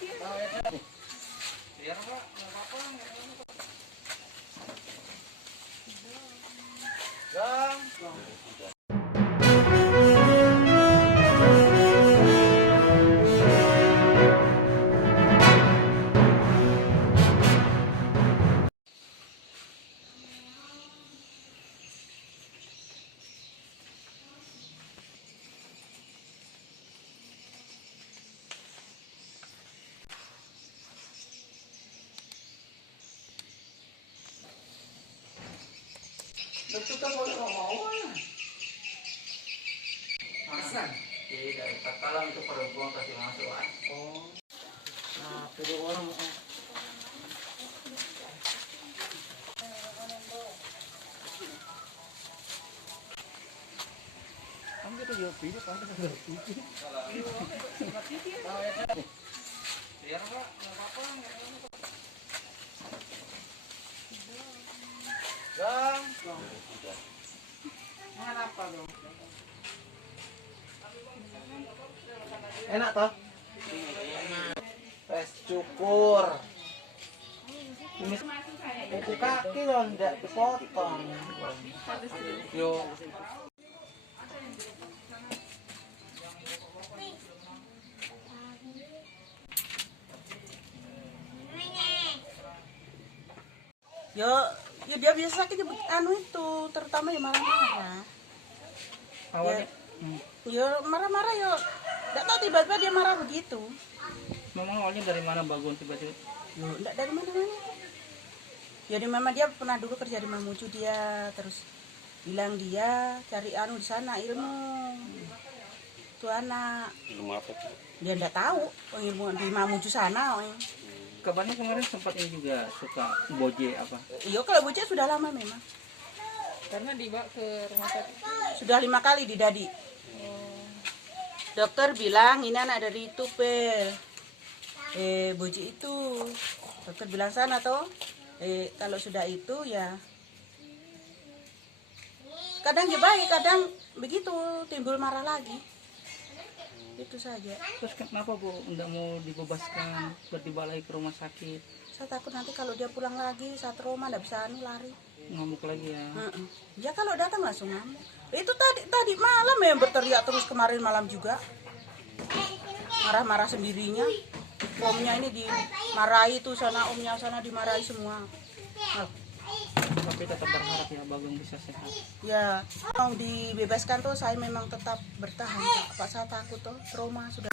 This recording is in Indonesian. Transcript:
Biar Pak, nggak apa-apa. Betul kan kalau mau ya. Masan? Tidak, kalau itu perempuan pasti masuk. Oh. Nah, kedua orang kamu kita juga pilih pada nggak pilih. Biar Pak, nggak apa-apa. Gang. Apa dong? Enak toh? Es cukur. Itu kaki loh, tidak dipotong. Yo. Ya dia biasa sakit anu itu, terutama ya marah-marah. Awalnya Ya marah-marah ya. Enggak tahu tiba-tiba dia marah begitu. memang awalnya dari mana Bagun tiba-tiba? Ya enggak dari mana-mana. Jadi memang dia pernah dulu kerja di Mamuju dia, terus bilang dia cari anu di sana ilmu. Tuh anak. Ilmu apa tuh? Dia enggak tahu ilmu di Mamuju sana. Kabarnya kemarin sempat ini juga suka boje apa? Iya kalau bocah sudah lama memang. Karena dibawa ke rumah sakit. Sudah 5 kali didadi. Dokter bilang ini anak dari itu pel. Boji itu. Dokter bilang sana toh. Kalau sudah itu ya. Kadang dia baik, kadang begitu timbul marah lagi. Itu saja. Terus kenapa Bu enggak mau dibebaskan buat dibawa lagi ke rumah sakit? Saya takut nanti kalau dia pulang lagi saat Roma enggak bisa anu lari. Ngamuk lagi ya. Ya kalau datang langsung ngamuk. Itu tadi malam yang berteriak terus kemarin malam juga. Marah-marah sendirinya. Omnya ini dimarahi tuh sana, omnya sana dimarahi semua. Tapi tetap berharap ya Bagong bisa sehat. Ya, mau dibebaskan tuh saya memang tetap bertahan. Pak saya takut tuh trauma sudah.